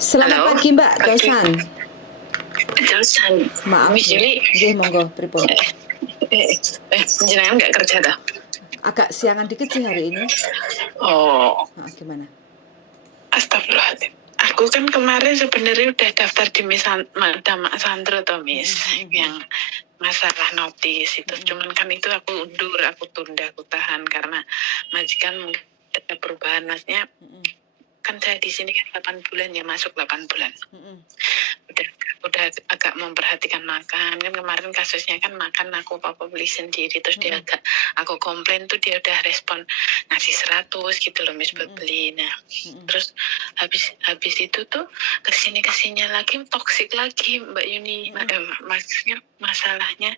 Selamat Halo. pagi Mbak Josan. Josan. Maaf Miss ya. Juli. Nggih monggo pripun. Jenengan nggak kerja dah? Agak siangan dikit sih hari ini. Oh. Gimana? Astagfirullahaladzim. Aku kan kemarin sebenarnya udah daftar di Miss Sandro atau Miss yang masalah notis itu. Cuman kan itu aku undur, aku tunda, aku tahan karena majikan mungkin ada perubahan, maksudnya kan saya di sini kan 8 bulan ya, masuk 8 bulan. Udah agak memperhatikan makan. Kan kemarin kasusnya kan makan aku apa beli sendiri, terus dia agak aku komplain tuh dia udah respon ngasih 100 gitu loh Miss buat beli. Nah, terus habis itu tuh kesini lagi toksik lagi Mbak Yuni. Maksudnya masalahnya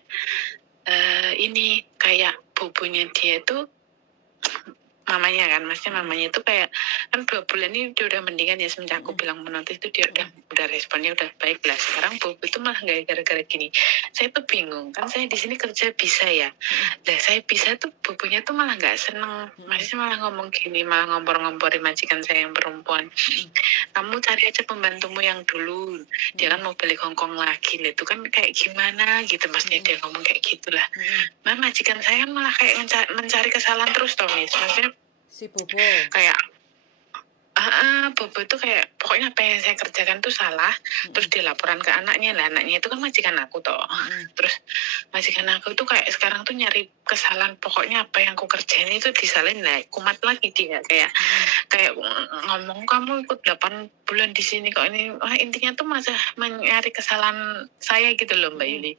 ini kayak bubunya dia tuh mamanya kan, maksudnya mamanya itu kayak kan 2 bulan ini dia udah mendingan ya, semenjak aku bilang menotis itu dia udah responnya udah baik lah. Sekarang bobo itu malah nggak gara-gara gini. Saya tuh bingung kan, saya di sini kerja bisa ya, lah saya bisa tuh bobonya tuh malah nggak seneng, maksudnya malah ngomong gini, malah ngompor-ngomporin majikan saya yang perempuan. Kamu cari aja pembantumu yang dulu, dia kan mau balik Hongkong lagi, itu kan kayak gimana gitu, maksudnya dia ngomong kayak gitulah. Majikan saya kan malah kayak mencari kesalahan terus toh Miss, maksudnya si Bobo kayak Bobo itu kayak pokoknya apa yang saya kerjakan tuh salah, terus dia laporan ke anaknya lah, anaknya itu kan majikan aku toh. Terus majikan aku tuh kayak sekarang tuh nyari kesalahan, pokoknya apa yang aku kerjain itu disalahin lah, kumat lagi dia kayak ngomong kamu ikut 8 bulan di sini kok ini, intinya tuh masa mencari kesalahan saya gitu loh Mbak Yuli.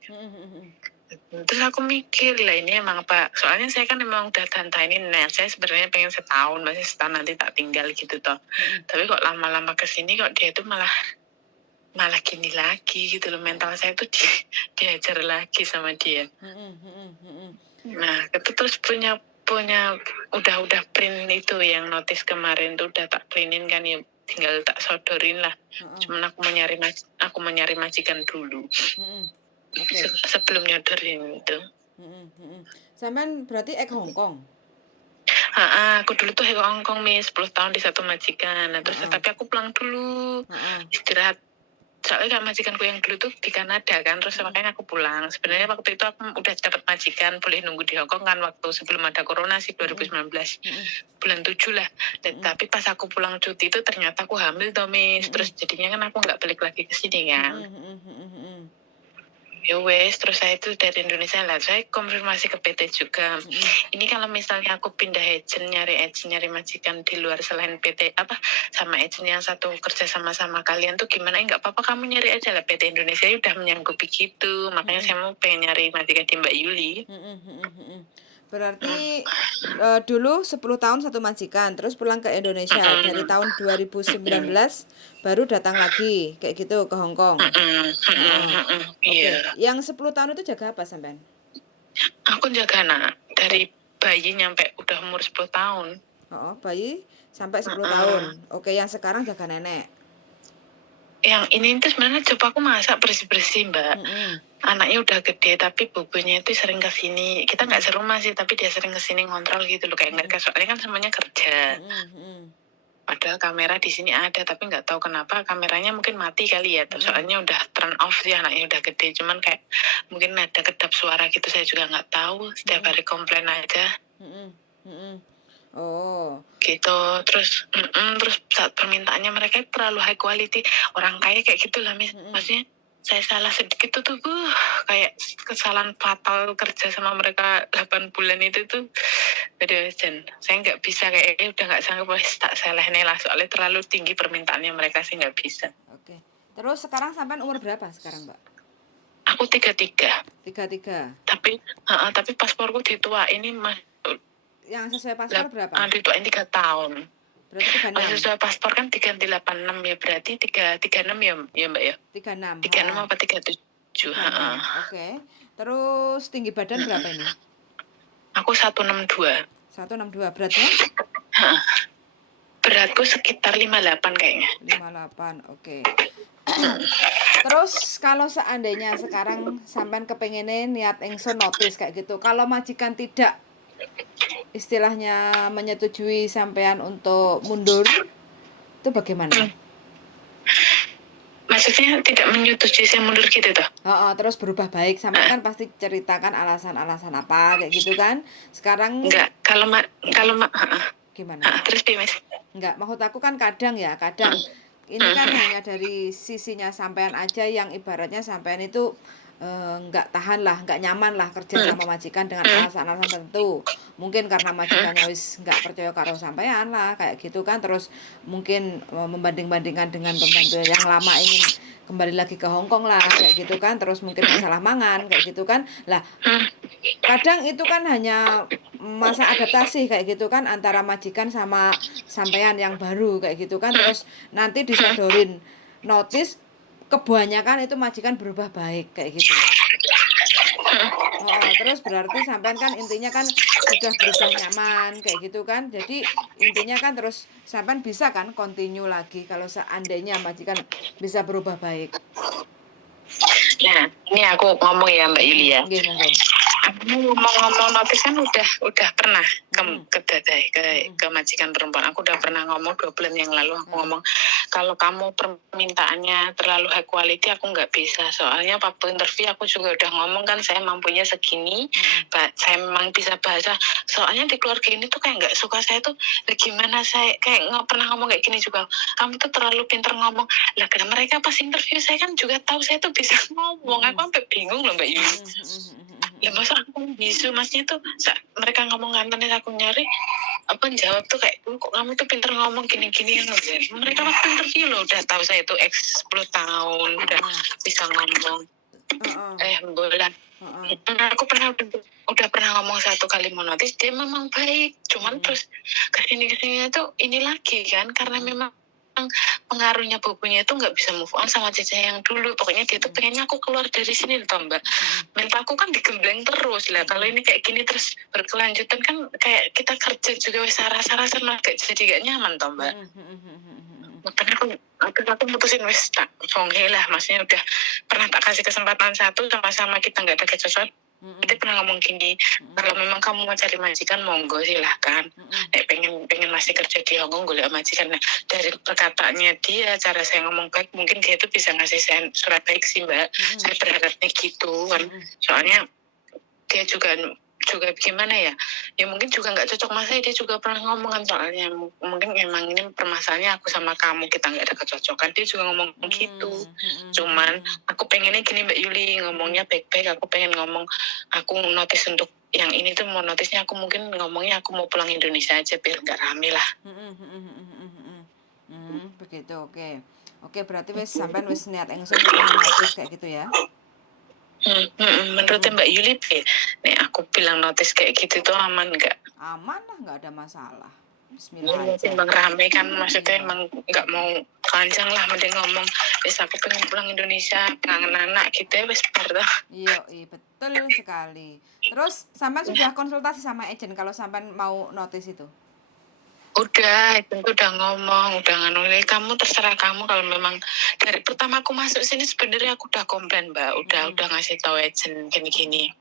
Terus aku mikir lah ini emang apa, soalnya saya kan emang udah tantainin, nah saya sebenarnya pengen setahun, masih setahun nanti tak tinggal gitu toh. Tapi kok lama-lama kesini kok dia tuh malah gini lagi gitu loh, mental saya tuh diajar lagi sama dia. Nah itu terus punya udah print itu yang notis kemarin tuh udah tak printin kan ya, tinggal tak sodorin lah. Cuman aku mau nyari majikan dulu. Sebelum nyodorin itu. Sampean berarti Hongkong? Aku dulu tuh Hongkong Miss, 10 tahun di satu majikan. Nah, terus tapi aku pulang dulu istirahat. Soalnya kan majikanku yang dulu tuh di Kanada kan, terus makanya aku pulang. Sebenarnya waktu itu aku udah dapat majikan, boleh nunggu di Hongkong kan, waktu sebelum ada corona sih 2019. Bulan 7 lah. Tapi pas aku pulang cuti itu ternyata aku hamil toh Miss. Terus jadinya kan aku nggak balik lagi ke sini kan. Ya wes, terus saya itu dari Indonesia lah, saya konfirmasi ke PT juga. Ini kalau misalnya aku pindah agent, nyari majikan di luar selain PT sama agent yang satu kerja sama kalian tuh gimana? Nggak apa-apa, kamu nyari aja lah, PT Indonesia udah menyanggupi gitu. Makanya saya mau pengen nyari majikan di Mbak Yuli. Berarti dulu 10 tahun satu majikan, terus pulang ke Indonesia. Dari tahun 2019 baru datang lagi kayak gitu ke Hongkong. Oke. Yang 10 tahun itu jaga apa sampean? Aku jaga anak dari bayi nyampe udah umur 10 tahun. Bayi sampai 10 tahun. Oke, yang sekarang jaga nenek. Yang ini tuh sebenarnya coba aku masak bersih-bersih Mbak. Anaknya udah gede tapi bobonya itu sering kesini. Kita nggak serumah sih, tapi dia sering kesini ngontrol gitu loh, kayak mereka soalnya kan semuanya kerja. Padahal kamera di sini ada, tapi nggak tahu kenapa kameranya mungkin mati kali ya. Soalnya udah turn off sih, anaknya udah gede. Cuman kayak mungkin ada kedap suara gitu, saya juga nggak tahu. Setiap hari komplain aja. Gitu. Terus saat permintaannya mereka terlalu high quality. Orang kaya kayak gitulah maksudnya. Saya salah sedikit tuh kayak kesalahan fatal kerja sama mereka 8 bulan itu tuh. Aduh, Jen, saya nggak bisa kayak udah nggak sanggup, tak salah nih lah, soalnya terlalu tinggi permintaannya mereka sih nggak bisa. Oke. Terus sekarang sampean umur berapa sekarang Mbak? Aku 33. 33. Tapi pasporku dituain ini Mas. Yang sesuai paspor berapa? Dituain 3 tahun. Berarti 36. Sesuai paspor kan 386 ya, berarti 336 ya Mbak ya? 36. 36 apa 37? Oke. Terus tinggi badan berapa ini? Aku 162. 162. Beratnya? Beratku sekitar 58 kayaknya. 58. Oke. Terus kalau seandainya sekarang sampean kepengenin niat ingsun notis kayak gitu, kalau majikan tidak istilahnya menyetujui sampean untuk mundur, Itu bagaimana? Maksudnya tidak menyetujui saya mundur gitu toh? Terus berubah baik, sampean kan pasti ceritakan alasan-alasan apa kayak gitu kan. Sekarang Enggak, kalau gimana? terus dia Mas. Enggak, maksud aku kan kadang ini kan hanya dari sisinya sampean aja yang ibaratnya sampean itu nggak tahan lah, nggak nyaman lah kerja sama majikan dengan alasan-alasan tertentu. Mungkin karena majikannya wis nggak percaya karo sampean lah kayak gitu kan, terus mungkin membanding-bandingkan dengan pembantu yang lama ingin kembali lagi ke Hong Kong lah kayak gitu kan, terus mungkin masalah mangan kayak gitu kan. Lah, kadang itu kan hanya masa adaptasi kayak gitu kan antara majikan sama sampean yang baru kayak gitu kan, terus nanti disodorin notis kebanyakan itu majikan berubah baik kayak gitu. Terus berarti sampean kan intinya kan sudah berubah nyaman kayak gitu kan, jadi intinya kan terus sampean bisa kan continue lagi kalau seandainya majikan bisa berubah baik. Nah, ini aku ngomong ya Mbak Yulia. Nggih, monggo. Ngomong-ngomong notis kan udah pernah ke majikan perempuan. Aku udah pernah ngomong 2 bulan yang lalu. Aku ngomong kalau kamu permintaannya terlalu high quality aku nggak bisa. Soalnya waktu interview aku juga udah ngomong kan saya mampunya segini. Saya memang bisa bahasa. Soalnya di keluarga ini tuh kayak nggak suka saya tuh. Gimana saya kayak nggak pernah ngomong kayak gini juga. Kamu tuh terlalu pintar ngomong. Lah karena mereka pas interview saya kan juga tahu saya tuh bisa ngomong. Aku sampai bingung loh Mbak Yuli. Ya masa aku bisu masnya tuh mereka ngomong kantonin aku nyari apa jawab tuh kayak kok kamu tuh pinter ngomong gini-gini loh. Mereka waktu interview loh udah tahu saya tuh 10 tahun udah bisa ngomong. Bulan. Aku udah pernah ngomong 1 kali monotis dia memang baik cuman terus kesini tuh ini lagi kan karena memang pengaruhnya bukunya itu nggak bisa move on sama Caca yang dulu. Pokoknya dia tuh pengennya aku keluar dari sini loh Mbak. Mentalku kan digembleng terus lah. Kalau ini kayak gini terus berkelanjutan kan kayak kita kerja juga wis rasa-rasa jadi gak nyaman toh Mbak. Makanya aku mutusin wis tak songhe lah. Maksudnya udah pernah tak kasih kesempatan 1 sama-sama kita nggak ada kecocokan. Kita pernah ngomong gini, kalau memang kamu mau cari majikan monggo silahkan. Pengen masih kerja di Hongkong golek majikan. Nah, dari perkataannya dia, cara saya ngomong baik, mungkin dia tuh bisa ngasih saya surat baik sih Mbak. Saya berharapnya gitu kan. Soalnya dia juga gimana ya mungkin juga nggak cocok mas saya. Dia juga pernah ngomong kan soalnya mungkin memang ini permasalahannya aku sama kamu kita nggak ada kecocokan. Dia juga ngomong gitu. Cuman aku pengennya gini Mbak Yuli ngomongnya baik-baik. Aku pengen ngomong aku notice untuk yang ini tuh mau notisnya aku mungkin ngomongnya aku mau pulang Indonesia aja biar nggak rame lah. Begitu. Oke, berarti wis sampean wis niat engsun notis kayak gitu ya. Menurut Mbak Yuli nih aku bilang notis kayak gitu tuh aman nggak? Aman lah, nggak ada masalah. Bismillah aja. Bang rame kan maksudnya emang nggak mau panjang lah mending ngomong wis aku pengen pulang Indonesia kangen anak gitu ya wis bar. Iya betul sekali. Terus sampean sudah konsultasi sama agent kalau sampean mau notis itu? Udah, itu udah ngomong, udah nganulin kamu terserah kamu kalau memang dari pertama aku masuk sini sebenarnya aku udah komplain Mbak, udah ngasih tahu agent gini-gini.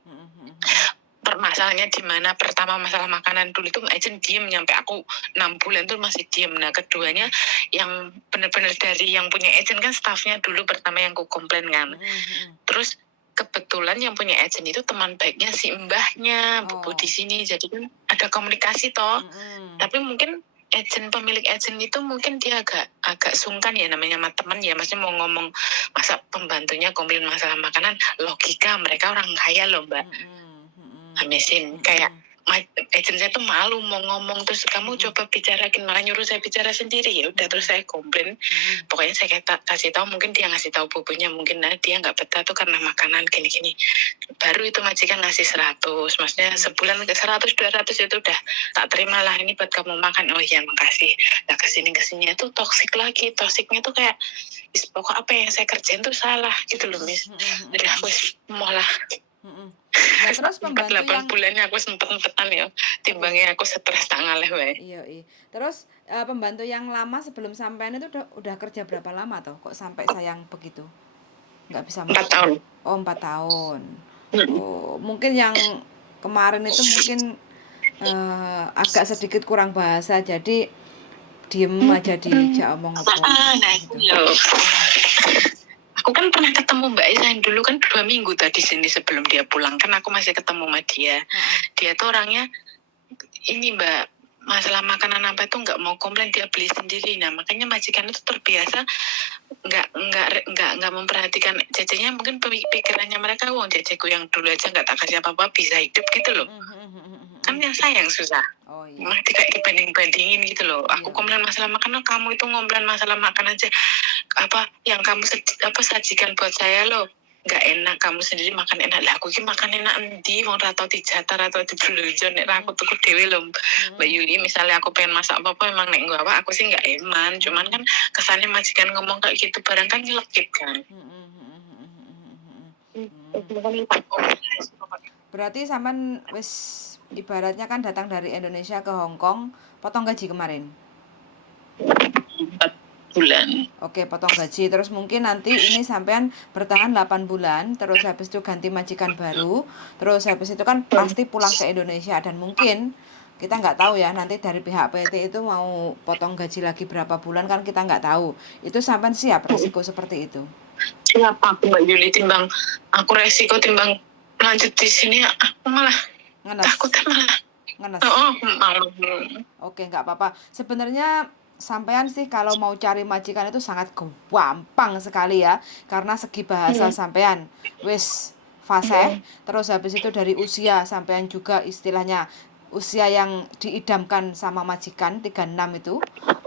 Permasalahannya di mana pertama masalah makanan dulu itu agent diem nyampe aku 6 bulan tuh masih diem. Nah keduanya yang benar-benar dari yang punya agent kan staffnya dulu pertama yang aku komplain kan. Terus kebetulan yang punya agent itu teman baiknya si mbahnya bubu di sini jadi kan ada komunikasi toh. Tapi mungkin pemilik agent itu mungkin dia agak sungkan ya namanya sama teman ya, maksudnya mau ngomong masa pembantunya komplain masalah makanan, logika mereka orang kaya loh Mbak. Amesin kayak agent saya tuh malu mau ngomong terus kamu coba bicarain malah nyuruh saya bicara sendiri ya udah terus saya komplain. Pokoknya saya kasih tahu mungkin dia ngasih tahu bubunya mungkin dia nggak betah tuh karena makanan gini-gini. Baru itu majikan ngasih 100, maksudnya sebulan ke 100 200 itu udah tak terima lah ini buat kamu makan. Oh iya makasih. Nah kesini itu toksik lagi. Toksiknya tuh kayak pokok apa yang saya kerjain tuh salah gitu loh Miss. Jadi aku mau lah. Nah, terus pembantu 8 yang bulannya aku sempet-sempetan ya timbangnya aku stres tak ngaleh wae. Iya. Terus pembantu yang lama sebelum sampean itu udah kerja berapa lama toh kok sampai sayang begitu? Nggak bisa 4 tahun. Oh, 4 tahun. Oh, mungkin yang kemarin itu mungkin agak sedikit kurang bahasa. Jadi diem aja dijak omong apa Nah gitu. lho. Aku kan pernah ketemu Mbak Isa yang dulu kan 2 minggu tadi sini sebelum dia pulang, kan aku masih ketemu sama dia. Dia tuh orangnya ini Mbak, masalah makanan apa itu nggak mau komplain, dia beli sendiri. Nah makanya majikan itu terbiasa nggak memperhatikan cecenya. Mungkin pikirannya mereka, wong ceceku yang dulu aja nggak tak kasih apa-apa bisa hidup gitu loh. Kan yang sayang susah. Oh iya. Mati kayak dibanding-bandingin gitu loh. Aku Iya. komplain masalah makanan, kamu itu komplain masalah makan aja. Apa yang kamu sajikan buat saya loh nggak enak, kamu sendiri makan enak lah. Aku ini makan enak endi wong ra tau dijata ra tau dibelanja, nek aku tuku dhewe lho Mbak Yuli. Misalnya aku pengen masak apa-apa, emang nek nggo apa aku sih nggak eman, cuman kan kesannya majikan ngomong kayak gitu barang kan nyelekit kan. Berarti sampean wis ibaratnya kan datang dari Indonesia ke Hong Kong, potong gaji kemarin. 4 bulan. Oke, potong gaji. Terus mungkin nanti ini sampean bertahan 8 bulan, terus habis itu ganti majikan baru, terus habis itu kan pasti pulang ke Indonesia dan mungkin kita nggak tahu ya nanti dari pihak PT itu mau potong gaji lagi berapa bulan kan kita nggak tahu. Itu sampean siap resiko seperti itu? Siap aku Mbak Yuli, timbang aku resiko timbang lanjut di sini aku malah takut malah ngenes. malah. Oke, nggak apa-apa. Sebenarnya sampean sih kalau mau cari majikan itu sangat gampang sekali ya, karena segi bahasa sampean wis fasih, terus habis itu dari usia sampean juga istilahnya usia yang diidamkan sama majikan 36 itu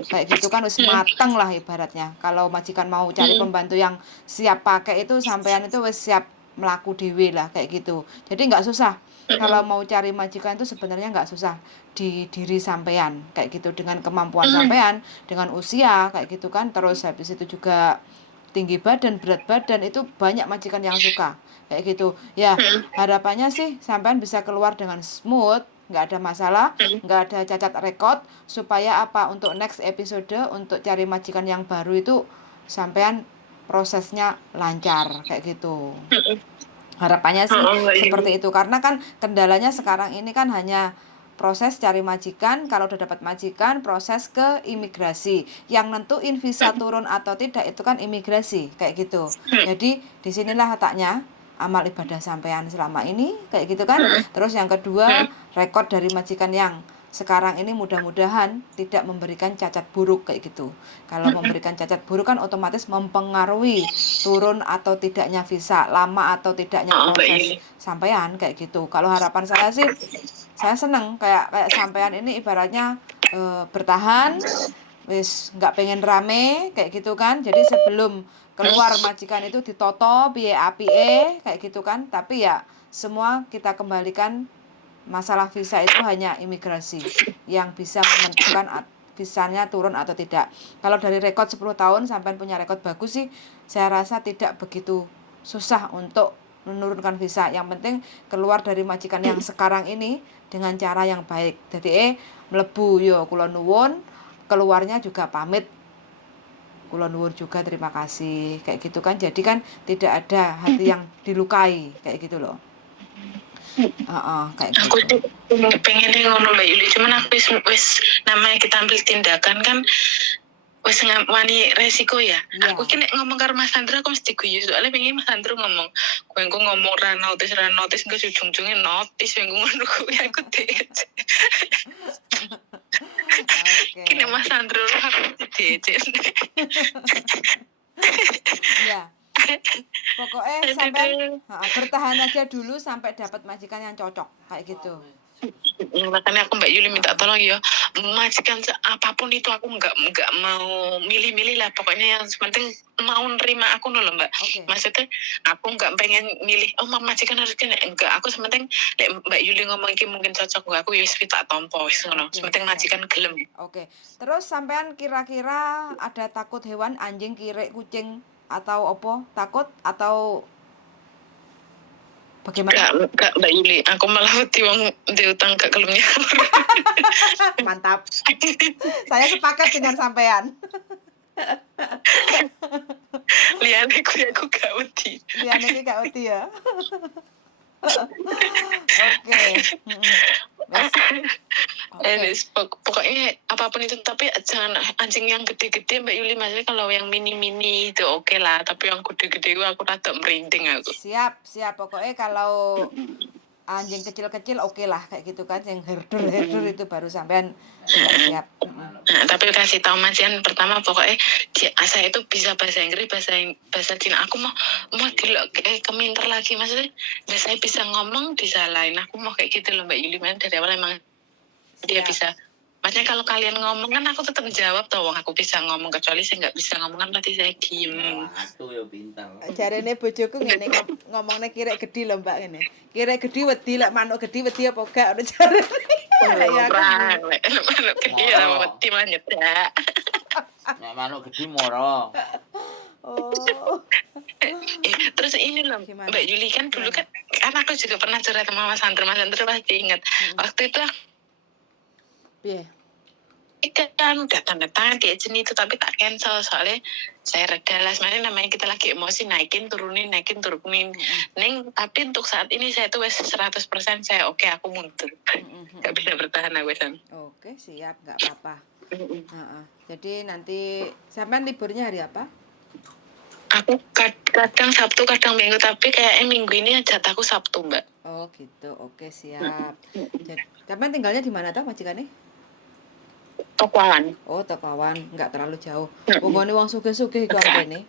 kayak gitu kan wis mateng lah ibaratnya. Kalau majikan mau cari pembantu yang siap pakai itu sampean itu wis siap melaku dewe lah kayak gitu. Jadi nggak susah. Kalau mau cari majikan itu sebenarnya nggak susah di diri sampean kayak gitu, dengan kemampuan sampean, dengan usia kayak gitu kan, terus habis itu juga tinggi badan, berat badan, itu banyak majikan yang suka kayak gitu ya. Harapannya sih sampean bisa keluar dengan smooth, nggak ada masalah, nggak ada cacat rekod, supaya apa, untuk next episode untuk cari majikan yang baru itu sampean prosesnya lancar kayak gitu. Harapannya sih seperti itu, karena kan kendalanya sekarang ini kan hanya proses cari majikan. Kalau udah dapat majikan, proses ke imigrasi. Yang nentuin visa turun atau tidak itu kan imigrasi kayak gitu. Jadi disinilah letaknya amal ibadah sampean selama ini kayak gitu kan. Terus yang kedua, rekod dari majikan yang sekarang ini mudah-mudahan tidak memberikan cacat buruk kayak gitu. Kalau memberikan cacat buruk kan otomatis mempengaruhi turun atau tidaknya visa, lama atau tidaknya proses sampean kayak gitu. Kalau harapan saya sih, saya seneng kayak sampean ini ibaratnya bertahan, wis nggak pengen rame kayak gitu kan. Jadi sebelum keluar majikan itu ditoto piye apike kayak gitu kan. Tapi ya semua kita kembalikan, masalah visa itu hanya imigrasi yang bisa menentukan visanya turun atau tidak. Kalau dari rekod 10 tahun sampai punya rekod bagus sih, saya rasa tidak begitu susah untuk menurunkan visa. Yang penting keluar dari majikan yang sekarang ini dengan cara yang baik. Jadi mlebu yo kula nuwun, keluarnya juga pamit kula nuwun juga terima kasih kayak gitu kan. Jadi kan tidak ada hati yang dilukai kayak gitu loh. Kayak aku gitu. tuh pengen ngono Mbak Yuli, cuman aku wis namanya kita ambil tindakan kan wis wani resiko ya. Aku ki nek ngomong karo Mas Sandro aku mesti guyu, soalnya pengen Mas Sandro ngomong kowe engko ngomong ra notis engko ujung-ujunge notis engko ngono kuwi aku dece. Oke. Kini Mas Sandro aku dece. Ya. Pokoknya sampai bertahan aja dulu sampai dapat majikan yang cocok kayak gitu. Makanya aku Mbak Yuli minta tolong ya, majikan apapun itu aku nggak mau milih-milih lah, pokoknya yang penting mau nerima aku loh Mbak. Maksudnya aku nggak pengen milih majikan harus kena, enggak, aku sementing Mbak Yuli ngomong ini mungkin cocok nggak, aku ya tak tompo wis ngono, sementing majikan gelem. Oke. Terus sampean kira-kira ada takut hewan, anjing, kirik, kucing atau opo, takut atau bagaimana? Enggak Mbak Yuli, aku malah wedi wong diutang gak gelem nyaur. Mantap. Saya sepakat dengan sampean. Liane aku gak wedi. Liane iki gak wedi ya. Oke. Oke. Pokoknya apapun itu, tapi jangan anjing yang gede-gede Mbak Yuli. Maksudnya kalau yang mini-mini itu oke lah, tapi yang gede-gede itu aku rada merinding aku. Siap. Pokoknya kalau anjing kecil-kecil oke lah kayak gitu kan, yang herder itu baru sampean nggak siap. Nah, tapi kasih tahu Mas Jan pertama, pokoknya saya itu bisa bahasa Inggris, bahasa Cina. Aku mau dilok keminter lagi, maksudnya saya bisa ngomong disalahin. Aku mau kayak gitu loh Mbak Yuli. Dari awal emang dia bisa. Maksudnya kalau kalian ngomong kan aku tetap jawab tau, aku bisa ngomong, kecuali saya nggak bisa ngomong kan berarti saya diem. Aku ya pintar. Jarene bojoku ngene ngomongnya kirek gede lho Mbak ngene. Kirek gede wedi lek manuk gede wedi apa gak ono jarene. Ya Orang, manuk gede ya wedi mah nyedak. Nek manuk gede moro. Oh. Terus ini loh Gimana? Mbak Yuli, kan dulu kan aku juga pernah curhat sama Mas Sandro pasti ingat. Waktu itu Piye? kan udah tanda tangan di agent itu, tapi tak cancel soalnya saya reda lah. Sebenarnya namanya kita lagi emosi, naikin turunin. Neng, tapi untuk saat ini saya tuh 100% saya oke, aku mundur. Gak bisa bertahan aku San. Oke, siap, nggak apa-apa. Jadi nanti sampean liburnya hari apa? Aku kadang Sabtu, kadang Minggu, tapi kayaknya minggu ini jatahku Sabtu Mbak. Oh gitu, oke siap. Jadi, sampean tinggalnya di mana tuh majikannya? Tokoan. Oh, Tokawan, nggak terlalu jauh. Pokoknya wong sugih-sugih iku angkene.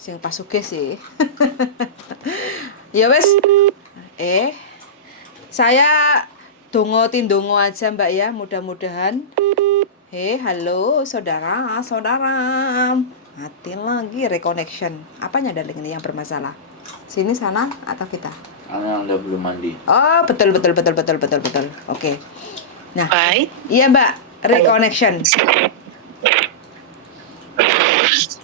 Sing pas sugih sih. Ya wes. Saya tindongo aja Mbak ya, mudah-mudahan. Halo saudara. Mati lagi reconnection. Apanya darling ini yang bermasalah? Sini, sana, atau kita? Karena udah belum mandi. Oh, betul. Oke. Nah, Baik. iya Mbak, reconnection.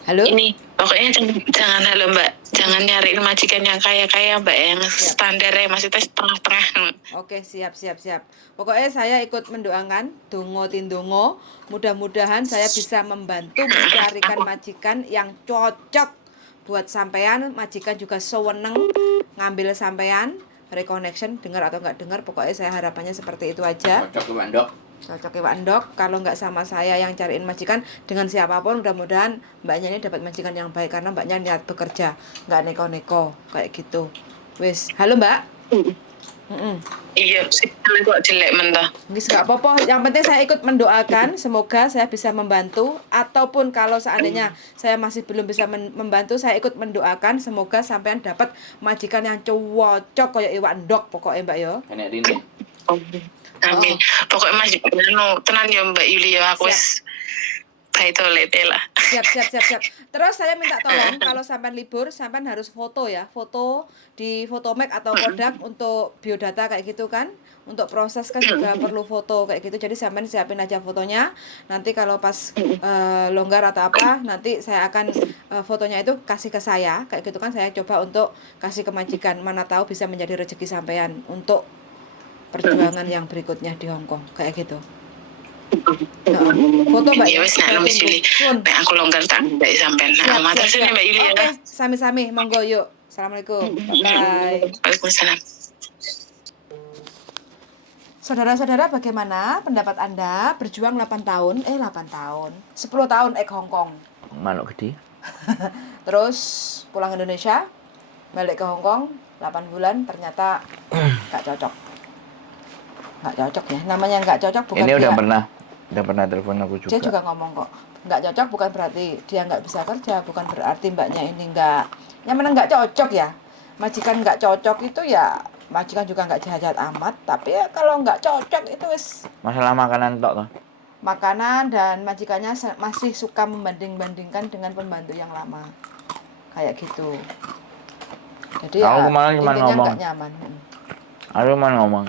Halo? Ini pokoknya jangan halo Mbak, jangan nyari majikan yang kaya-kaya Mbak, yang standarnya maksudnya setengah-setengah. Oke, siap. Pokoknya saya ikut mendoakan, dongo tindongo, mudah-mudahan saya bisa membantu mencarikan majikan yang cocok buat sampean. Majikan juga seweneng ngambil sampean. Reconnection, dengar atau nggak dengar, pokoknya saya harapannya seperti itu aja. Cocok ya Pak Endok. Kalau nggak sama saya yang cariin majikan, dengan siapapun mudah-mudahan mbaknya ini dapat majikan yang baik, karena mbaknya niat bekerja, nggak neko-neko kayak gitu. Wis, halo Mbak. Iya sih, kok jelek mentah. Nggak apa-apa, yang penting saya ikut mendoakan semoga saya bisa membantu, ataupun kalau seandainya saya masih belum bisa membantu, saya ikut mendoakan semoga sampean dapat majikan yang cocok kayak Iwak Endok pokoknya Mbak yo. Enek dini. Amin. Pokoknya masih tenang ya Mbak Yuli ya, aku baik toilet lah. Siap. Terus saya minta tolong, kalau sampean libur, sampean harus foto ya, foto di Fotomac atau Kodak untuk biodata kayak gitu kan. Untuk proses kan juga perlu foto kayak gitu. Jadi sampean siapin aja fotonya. Nanti kalau pas longgar atau apa, nanti saya akan fotonya itu kasih ke saya kayak gitu kan. Saya coba untuk kasih ke majikan. Mana tahu bisa menjadi rezeki sampean untuk perjuangan yang berikutnya di Hong Kong kayak gitu. Foto Mbak ya wis nek Mbak Yuli, nek aku longgar tak mbak sampean. Matur suwun Mbak Yuli ya. Oke, sami-sami, monggo yuk. Assalamualaikum. Bye. Waalaikumsalam. Saudara-saudara, bagaimana pendapat Anda berjuang 8 tahun, 10 tahun Hong Kong. Manuk gede. Terus pulang Indonesia, balik ke Hong Kong 8 bulan, ternyata nggak cocok. Nggak cocok ya, namanya nggak cocok bukan Ini dia. udah pernah telepon aku juga. Dia juga ngomong kok, nggak cocok bukan berarti dia nggak bisa kerja, bukan berarti mbaknya ini nggak, yang mana nggak cocok ya. Majikan nggak cocok itu ya, majikan juga nggak jahat-jahat amat, tapi ya kalau nggak cocok itu wis. Masalah makanan tok toh. Makanan dan majikannya masih suka membanding-bandingkan dengan pembantu yang lama, kayak gitu. Jadi Aku ya kemarin cuma intinya ngomong. nggak nyaman. Aku cuma ngomong.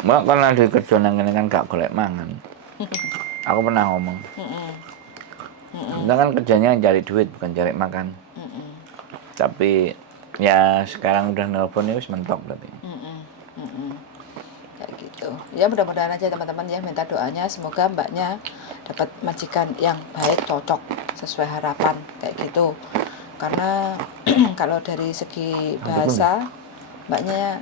Mbak karena di kerja nang kene kan gak golek mangan. Aku pernah ngomong. Kita kan kerjanya cari duit bukan cari makan. Tapi ya sekarang udah nelpon ya wis mentok berarti. Kayak gitu. Ya mudah-mudahan aja teman-teman ya, minta doanya semoga mbaknya dapat majikan yang baik, cocok sesuai harapan kayak gitu. Karena kalau dari segi bahasa mbaknya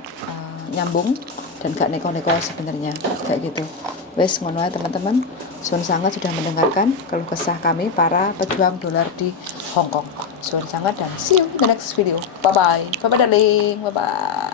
nyambung dan gak neko-neko sebenarnya kayak gitu. Wes ngono ae teman-teman. Suwun sangat sudah mendengarkan keluh kesah kami para pejuang dolar di Hong Kong. Suwun sangat dan see you in the next video. Bye bye. Bye bye darling. Bye bye.